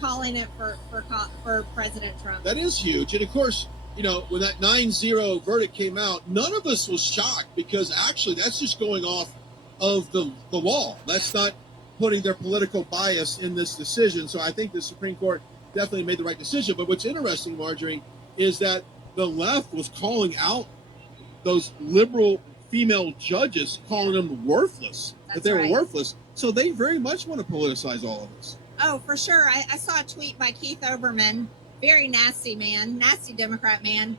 calling it for President Trump. That is huge. And of course, when that 9-0 verdict came out, none of us was shocked because actually that's just going off of the law. That's not putting their political bias in this decision. So I think the Supreme Court definitely made the right decision. But what's interesting, Marjorie, is that the left was calling out those liberal female judges, calling them worthless, that they were worthless. So they very much want to politicize all of this. Oh, for sure. I saw a tweet by Keith Olbermann, very nasty man, nasty Democrat man,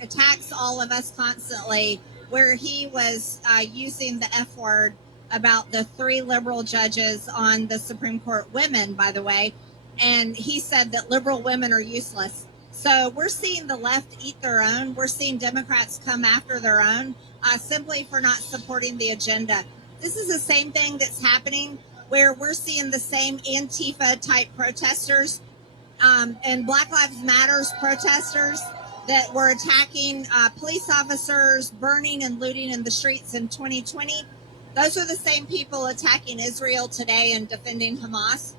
attacks all of us constantly, where he was using the F word about the 3 liberal judges on the Supreme Court, women, by the way. And he said that liberal women are useless. So we're seeing the left eat their own. We're seeing Democrats come after their own simply for not supporting the agenda. This is the same thing that's happening where we're seeing the same Antifa type protesters and Black Lives Matters protesters that were attacking police officers, burning and looting in the streets in 2020. Those are the same people attacking Israel today and defending Hamas.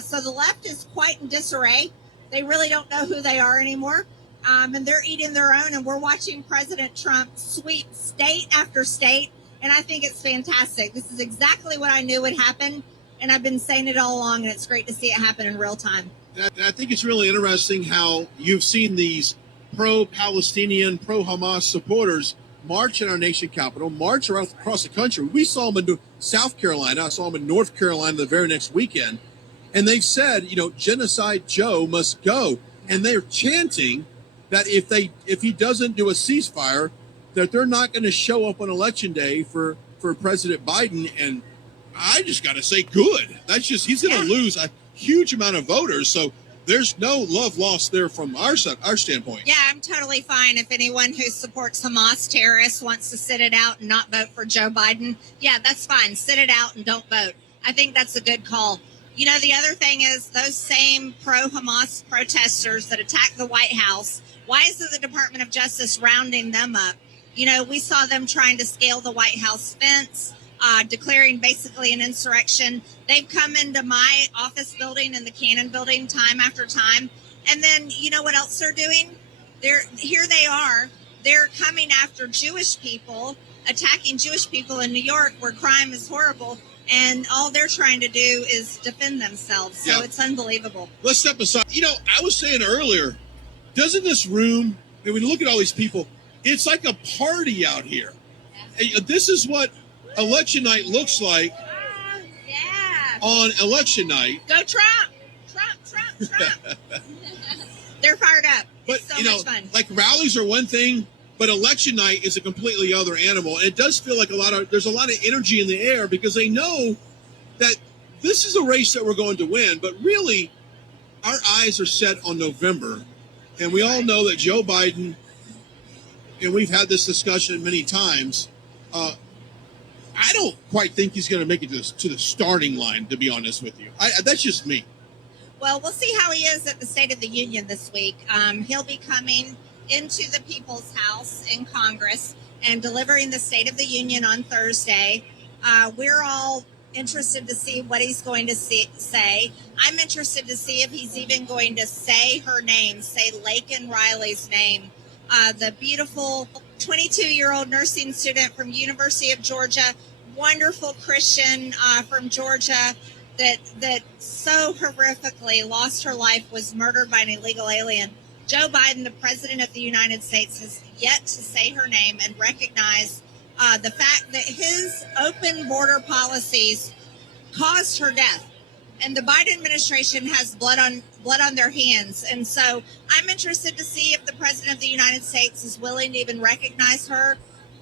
So the left is quite in disarray. They really don't know who they are anymore. And they're eating their own. And we're watching President Trump sweep state after state. And I think it's fantastic. This is exactly what I knew would happen. And I've been saying it all along. And it's great to see it happen in real time. And I think it's really interesting how you've seen these pro-Palestinian, pro-Hamas supporters march in our nation capital, march around across the country. We saw them in South Carolina. I saw them in North Carolina the very next weekend. And they've said, Genocide Joe must go. And they're chanting that if he doesn't do a ceasefire, that they're not going to show up on election day for President Biden. And I just got to say, good. That's just, he's going to lose a huge amount of voters. So there's no love lost there from our standpoint. Yeah, I'm totally fine. If anyone who supports Hamas terrorists wants to sit it out and not vote for Joe Biden, yeah, that's fine. Sit it out and don't vote. I think that's a good call. The other thing is those same pro-Hamas protesters that attack the White House, why isn't the Department of Justice rounding them up? We saw them trying to scale the White House fence, declaring basically an insurrection. They've come into my office building and the Cannon building time after time. And then you know what else they're doing? Here they are. They're coming after Jewish people, attacking Jewish people in New York where crime is horrible. And all they're trying to do is defend themselves. So It's unbelievable. Let's step aside. I was saying earlier, doesn't this room, and when you look at all these people, it's like a party out here. Yeah. This is what election night looks like on election night. Go Trump! Trump! They're fired up. But, it's so much fun. Like rallies are one thing, but election night is a completely other animal. And it does feel like there's a lot of energy in the air because they know that this is a race that we're going to win. But really, our eyes are set on November. And we all know that Joe Biden, and we've had this discussion many times, I don't quite think he's going to make it to the starting line, to be honest with you. That's just me. Well, we'll see how he is at the State of the Union this week. He'll be coming into the People's House in Congress and delivering the State of the Union on Thursday. We're all interested to see what he's going to say. I'm interested to see if he's even going to say her name, say Laken Riley's name, the beautiful 22-year-old nursing student from University of Georgia, wonderful Christian from Georgia that so horrifically lost her life, was murdered by an illegal alien. Joe Biden, the president of the United States, has yet to say her name and recognize the fact that his open border policies caused her death. And the Biden administration has blood on their hands. And so I'm interested to see if the president of the United States is willing to even recognize her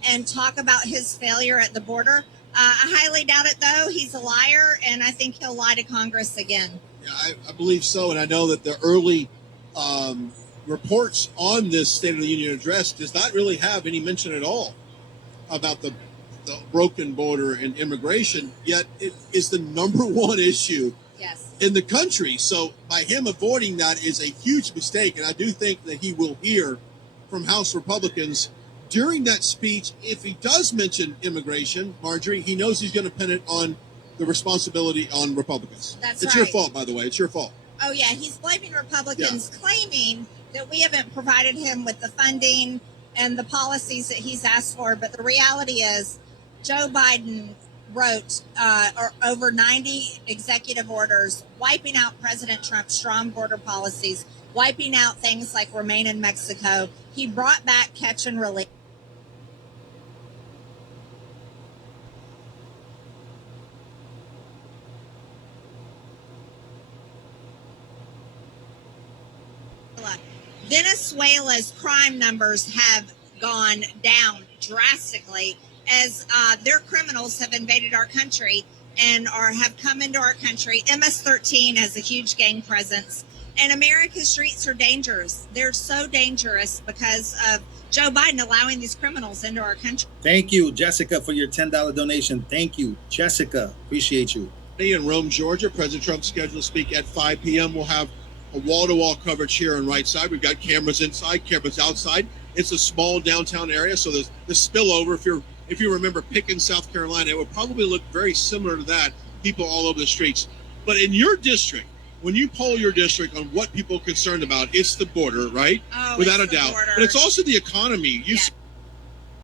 and talk about his failure at the border. I highly doubt it, though. He's a liar, and I think he'll lie to Congress again. Yeah, I believe so. And I know that the early reports on this State of the Union address does not really have any mention at all about the broken border and immigration, yet it is the number one issue in the country. So by him avoiding that is a huge mistake. And I do think that he will hear from House Republicans during that speech. If he does mention immigration, Marjorie, he knows he's going to pin it on the responsibility on Republicans. That's it's right. your fault, by the way. It's your fault. Oh, yeah. He's blaming Republicans, claiming that we haven't provided him with the funding and the policies that he's asked for. But the reality is, Joe Biden wrote over 90 executive orders wiping out President Trump's strong border policies, wiping out things like Remain in Mexico. He brought back catch and release. Venezuela's crime numbers have gone down drastically as their criminals have invaded our country and have come into our country. MS-13 has a huge gang presence, and America's streets are dangerous. They're so dangerous because of Joe Biden allowing these criminals into our country. Thank you, Jessica, for your $10 donation. Thank you, Jessica. Appreciate you. In Rome, Georgia, President Trump scheduled to speak at 5 p.m. We'll have a wall-to-wall coverage here on right side. We've got cameras inside, cameras outside. It's a small downtown area, so the spillover, if you remember Pickens, South Carolina, it would probably look very similar to that, people all over the streets. But in your district, when you poll your district on what people are concerned about, it's the border, right? Oh, without a it's the doubt. border. But it's also the economy. Yeah.